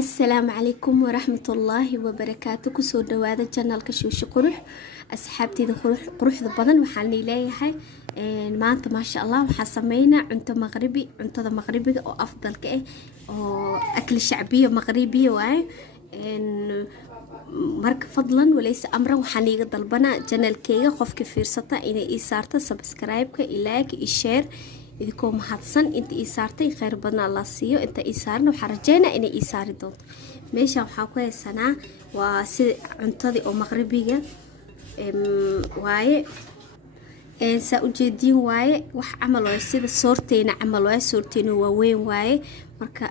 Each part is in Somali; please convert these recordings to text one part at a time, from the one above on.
السلام عليكم ورحمة الله وبركاته. كسو دوادا جنال كشوش قروح أصحابتي ذا قروح ذا بدن وحالي ليهاي ما أنت ما شاء الله وحسمينا أنت مغربي أنت ذا مغربي أو أفضل كأي أو أكل شعبي مغربي واي marka fadlan walaysa amra waxaan iga dalbana channelkayga qofka fiirsata inay ii saarto subscribe-ka like iyo share idinko mahadsan inta ii saartay khayr badan Allah siiyo inta ii saarno waxa rajeynaa inay ii saari doonto meesha waxa ku haysanaa waa sida cuntadii oo maqribiga waaye saa u jeedin waaye wax amal oo sida soorteena amal oo soorteena waa weyn waaye marka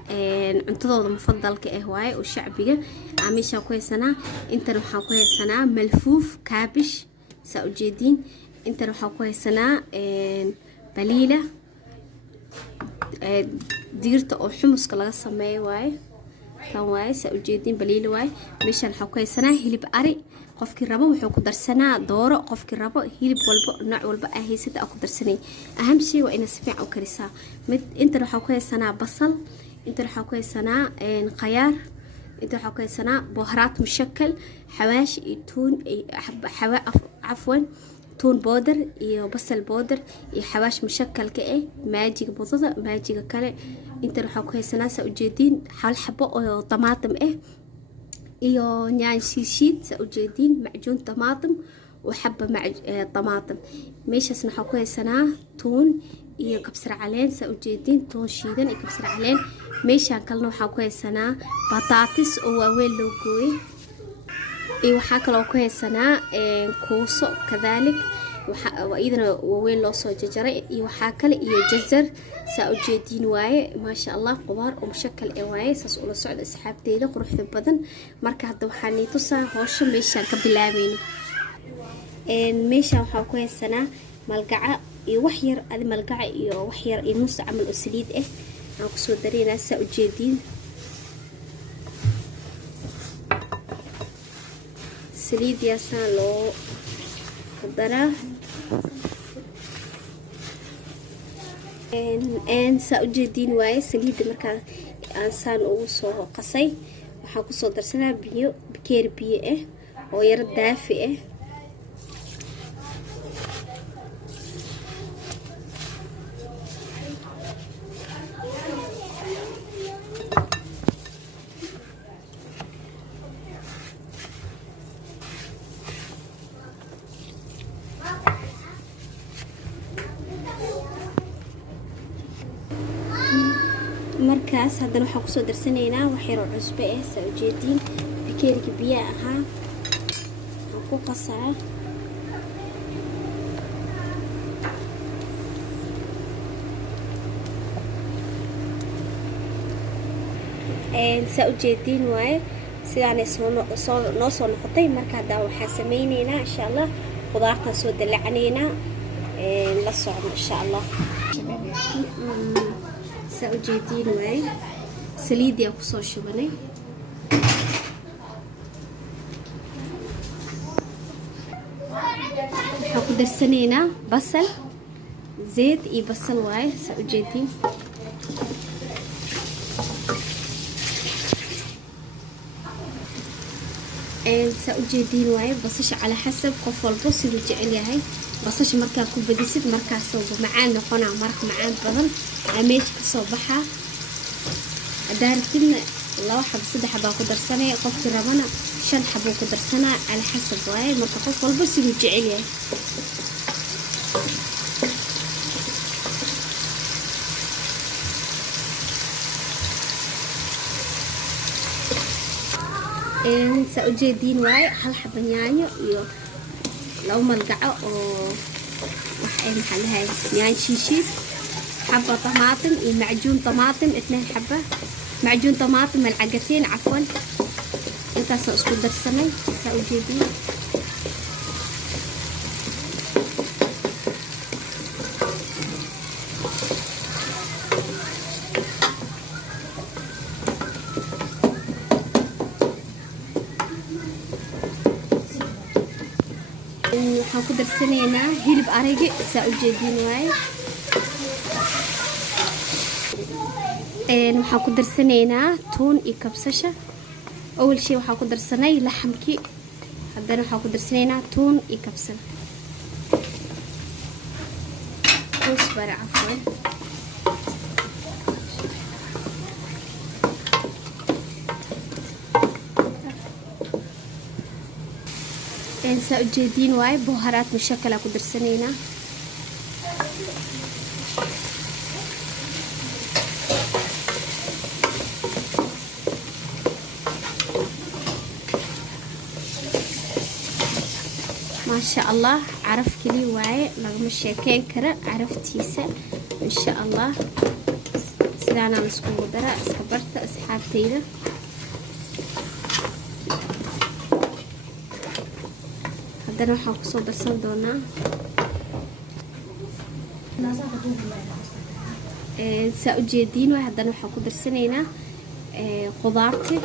cuntadooda mufadalka ah waaye oo shacbiga aamisha ku haysanaa inta waxa ku haysanaa malfuuf kaabish saa u jeedin inta waxa ku haysanaa baliila digirta oo xumuska laga sameeyo waaye tan waaye saa u jeedin baliila waaye meeshan waxa ku haysanaa hilib ari qofkii rabo wuxuu ku darsanaa dooro qofkii rabo hilib walba nooc walba ahaysata ku darsanay aham shay waa in si fiican u karisaa mid inta waxa ku haysanaa basal inta waxa ku haysanaa qayaar inta waxa ku haysanaa buharaat mushakkal xawaash iyo tuun afwan tuun bowder iyo basal bowder iyo xawaash mushakalka maajiga budada maajiga kale inta waxa ku haysanaa saa u jeedin hal xabo oo tamaatam iyo nyaan shiishid saa u jeedin macjuun tamaatam وحبة مع طماطم ماشي waxa ku haysanaa tuun iyo kabsar caleen saa u jeedin tuun shiidan iyo kabsar caleen meeshan kalena waxa ku haysanaa bataatis oo waaweyn loo gooyay iyo waxa kale oo ku haysanaa kuuso kadalik waxa iyadana waaweyn loo soo jajaray iyo waxa kale iyo jazar saa u jeedin waaye ma sha Allah qudaar oo mushakal waaye saas ula socda asxaabteeda quruxda badan marka hadda waxaan i tusaa hawsha meeshan ka bilaabayno meesha waxa ku haysanaa malgaca iyo wax yar adi malgaca iyo wax yar in nus amal oo saliid aan ku soo dareena saa u jeedin saliid yaasan loo qadara saa u jeedin waaye saliid marka aan saan ugu soo qasay waxa ku soo darsanaa biyo bakeer biyo oo yar daafi markaas haddana waxa ku soo darsanaynaa wax yar oo cusbo saa u jeedin bakeerka biyo ahaa aan ku qasaa saa u jeedin waaye sidaan noo soo noqotay marka hadda waxaa sameynaynaa insha Allah qudaarta soo dalacaneynaa la socdo insha Allah saa u jeedin waaye saliid ku soo shubanay waxa ku darsanaynaa basal زيت iyo basal waaye saa u jeedin saa u jeedin waaye basasha على حسب qof walba siduu jecel yahay basasha marka ku badisid markaas oo macaan noqonaa marka macaan badan meesha ka soo baxa daartin laba xab saddex xab ku darsanay qofkii rabana shan xab ku darsanaa على حسب waaye marka qof walba siduu jecel yahay saa u jeedin waaye hal xab yaanyo iyo لو ملقعة أو وحين محلها يعني شيشيد حبة طماطم معجون طماطم 2 حبة معجون طماطم ملعقتين عفوا انت اسكو درسني ساو جيبي waxaan ku darsanaynaa hilib ariga saa u jeedin waaye waxaan ku darsanaynaa tuun iyo kabsasha. أول شيء waxaan ku darsanay laxamkii, haddana waxaan ku darsanaynaa tuun iyo kabsar. كزبرة عفوا. saa ujeediin waaye buharaad mushakala ku darsanaynaa. maasha allah caraf keli waaye lagama sheekeyn kara caraftiisa. insha allah sidaana la iskugu dara iska barta asxaabtayda. haddana waxaan kusoo darsan doonaa saa ujeediin waaye. haddana waxaan ku darsanaynaa qudaarta.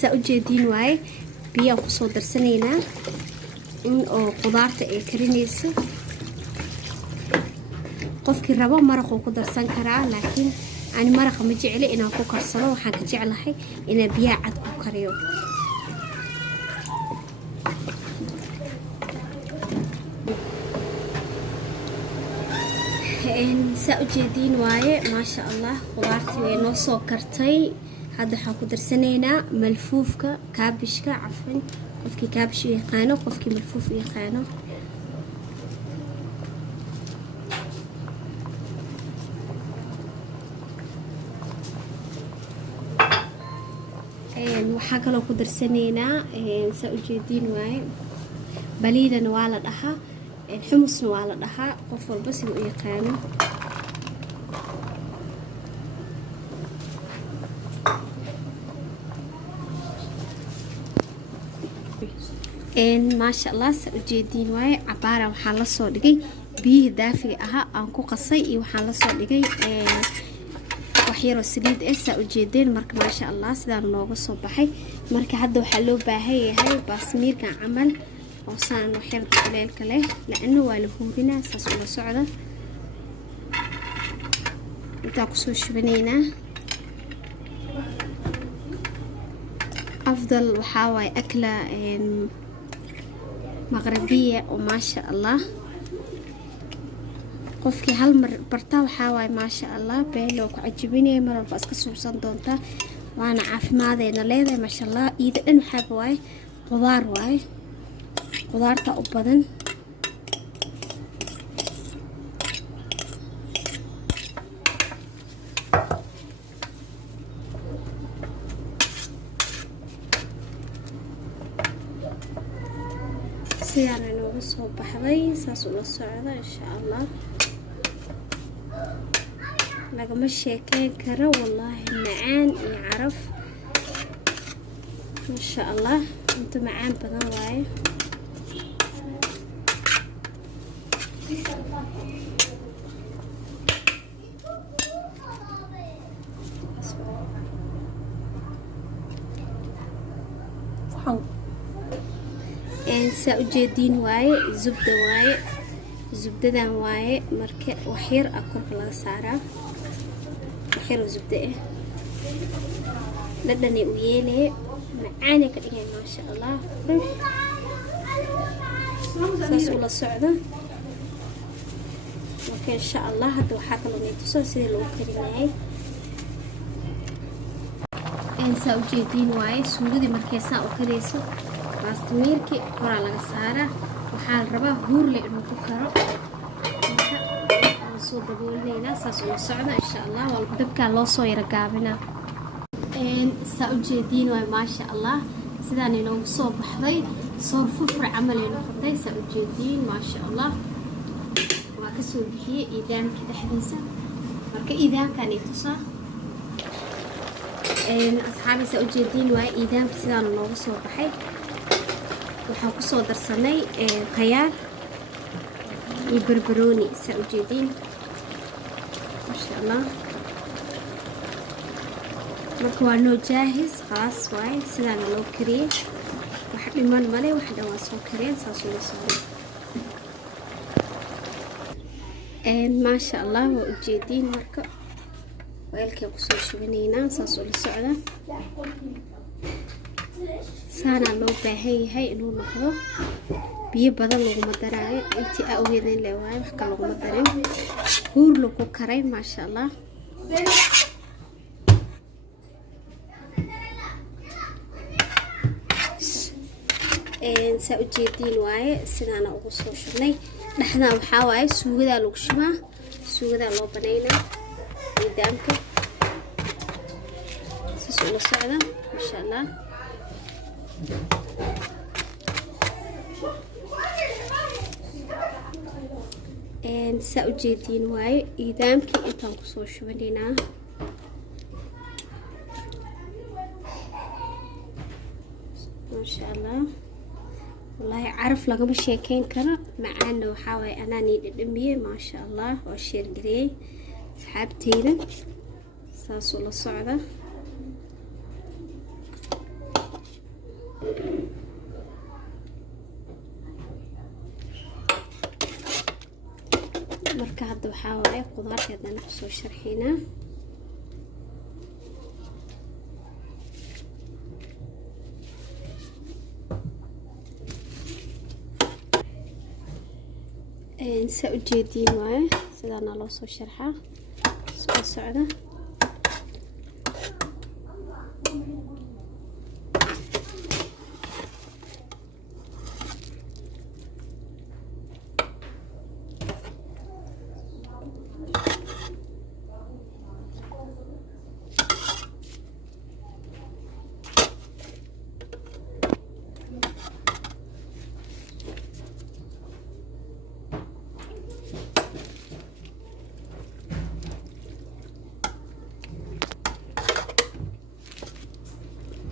saa ujeediin waaye biyaan kusoo darsanaynaa in oo qudaarta ay karinayso. qofkii rabo maraquu ku darsan karaa, laakiin ani maraqa ma jecli inaan ku karsano. waxaan ka jeclahay inaan biyaha cad ku kariyo. saa ujeediin waaye maasha allah qudaartii way noo soo kartay. hadda waxaan ku darsanaynaa malfuufka kaabishka. cafan qofkii kaabish u yaqaano, qofkii malfuuf u yaqaano. waxaa kaloo ku darsanaynaa saa ujeediin waaye baliilana waa la dhahaa, xumusna waa la dhahaa, qof walba sida u yaqaano. maasha allah saa ujeediin waaye cabaara waxaa lasoo dhigay biyihii daafiga ahaa aan ku qasay, iyo waxaan lasoo dhigay waxyaroo saliid ah. saa ujeedeen marka maasha allah sidaan nooga soo baxay. marka hadda waxaa loo baahan yahay baasmiirkan camal oo saan waxyar kuleelka leh, laana waa la huurinaa. saas ula socda. intaa kusoo shubanaynaa. afdal waxaa waaye akla maqrabiya oo maasha allah qofkii hal mar bartaa waxaa waaye maasha allah beelo ku cajibinaya. mar walba iska suubsan doontaa, waana caafimaadeyna leedahay maasha allah. iida dhan waxaaba waaye qudaar waaye, qudaarta u badan. sidaana nooga soo baxday. saas ula socda insha allah. lagama sheekeyn karo wallaahi macaan iyo caraf maasha allah. inta macaan badan waaye. saa ujeediin waaye zubda waaye, zubdadan waaye. marka waxyar a korka laga saaraa, waxyaroo zubda ah. dhadhanay u yeelaya, macaanay ka dhigay maasha allah. saas ula socda. marka insha allah hadda waxaa kaloo nay tusaa sida loogu karinaayay. saa ujeediin waaye suugadii markay saa u karayso baastamiirkii koraa laga saaraa. waxaa la rabaa huurle inuu ku karo. soo daboolinaynaa. saas ula socda insha allah. dabkaa loo soo yara gaabinaa. saa ujeediin waaye maasha allah sidaan inoogu soo baxday. soor furfur camal ay noqotay. saa ujeediin maasha allah waa kasoo bixiyey iidaamka dhexdiisa. marka iidaamkaan ay tusaa asxaabi. saa ujeediin waaye iidaamka sidaan noogu soo baxay. waxaan kusoo darsanay khayaar iyo barbarooni. saa ujeediin شاء الله. marka waa noo jaahis خلاص waay sidaan loo kariyay wax dhiman male wax dhan waa soo kariyay saas oo soo ما شاء الله وجدين marka weelka ku soo shubinaynaa saas oo la socda saana loo baahan yahay inuu noqdo biyo badan lagu madaraayo intii aa weedeen leeyahay wax kale lagu madarin huur lagu karay ما شاء الله. saa u jeedin waaye sidaan ugu soo shubnay dhaxna waxa waaye suugada lagu shubaa suugada loo baneynaa nidaamka si soo la socda ma sha Allah. saa u jeedin waaye nidaamkii intaan ku soo shubaynaa ma sha Allah. والله عارف لقب الشيكين كنا معانا وحاول أنا نيد الدمية ما شاء الله وشير قري سحبتينا ساسو للصعدة مركز وحاول خضار كذا نحصو شرحينا saa u jeedin waaye sidana loo soo sharxaa soo socda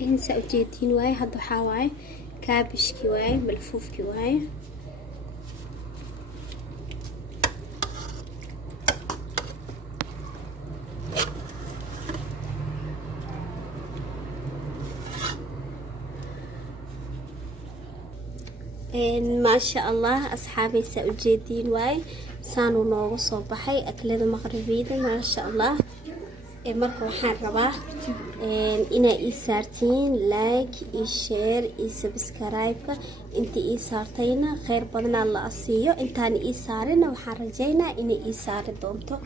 إنسى أجيتين واي هادو حاواي كابشكي واي ملفوفكي واي ما شاء الله أصحابي سأجيتين واي سانو نوغو صوبحي أكلة مغربية ما شاء الله. marka waxaan rabaa inay ii saartiin like iyo share iyo subscribe inta ii saartayna khayr badan la asiiyo intaan ii saarina waxaan rajaynaa inay ii saari doonto.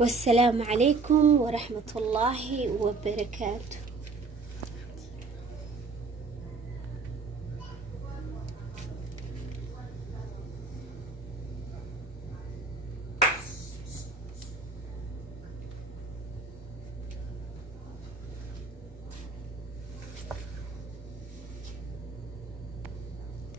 والسلام عليكم ورحمة الله وبركاته.